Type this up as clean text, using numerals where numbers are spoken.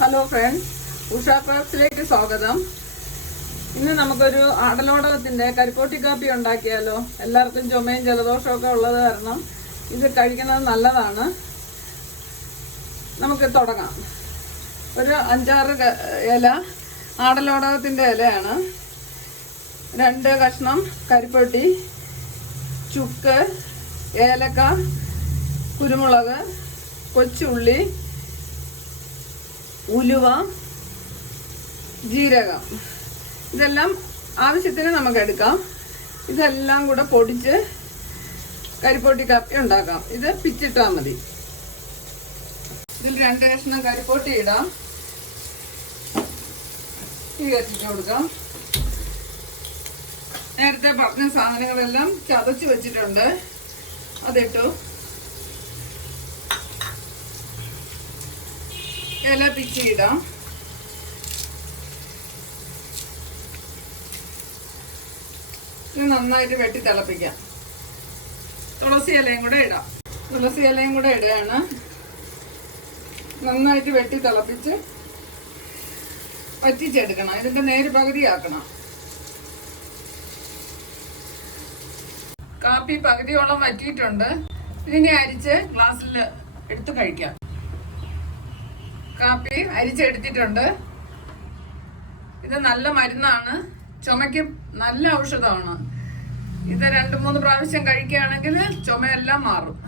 Hello friends, Usha ക്രാഫ്റ്റ്സിലേക്ക് സ്വാഗതം. ഇന്ന് നമുക്കൊരു ആടലോടകത്തിൻ്റെ കരിപ്പോട്ടി കാപ്പി ഉണ്ടാക്കിയാലോ. എല്ലാവർക്കും ചുമയും ജലദോഷമൊക്കെ ഉള്ളത് കാരണം ഇത് കഴിക്കുന്നത് നല്ലതാണ്. നമുക്ക് തുടങ്ങാം. ഒരു 5-6 ഇല ആടലോടകത്തിൻ്റെ ഇലയാണ്. 2 കഷ്ണം കരിപ്പൊട്ടി, ചുക്ക്, ഏലക്ക, കുരുമുളക്, കൊച്ചുള്ളി, ഉലുവ, ജീരകം, ഇതെല്ലാം ആവശ്യത്തിന് നമുക്ക് എടുക്കാം. ഇതെല്ലാം കൂടെ പൊടിച്ച് കരിപ്പോട്ടി കാപ്പി ഉണ്ടാക്കാം. ഇത് പിച്ചിട്ടാൽ മതി. ഇതിൽ 2 കഷ്ണം കരിപ്പോട്ടി ഇടാം. ഈ കത്തിച്ച് കൊടുക്കാം. നേരത്തെ പറഞ്ഞ സാധനങ്ങളെല്ലാം ചതച്ച് വെച്ചിട്ടുണ്ട്, അതിട്ടു. ഇല പിച്ചിയിടാം. ഇത് നന്നായിട്ട് വെട്ടി തിളപ്പിക്കാം. തുളസി ഇലയും കൂടെ ഇടാം. തുളസി ഇലയും കൂടെ ഇടുകയാണ്. നന്നായിട്ട് വെട്ടി തിളപ്പിച്ച് വറ്റിച്ചെടുക്കണം. ഇതിന്റെ നേര് പകുതിയാക്കണം. കാപ്പി പകുതിയോളം വറ്റിയിട്ടുണ്ട്. ഇതിനെ അരിച്ച് ഗ്ലാസ്സിൽ എടുത്ത് കഴിക്കാം. കാപ്പി അരിച്ചെടുത്തിട്ടുണ്ട്. ഇത് നല്ല മരുന്നാണ്, ചുമയ്ക്ക് നല്ല ഔഷധമാണ്. ഇത് 2-3 പ്രാവശ്യം കഴിക്കുകയാണെങ്കിൽ ചുമയെല്ലാം മാറും.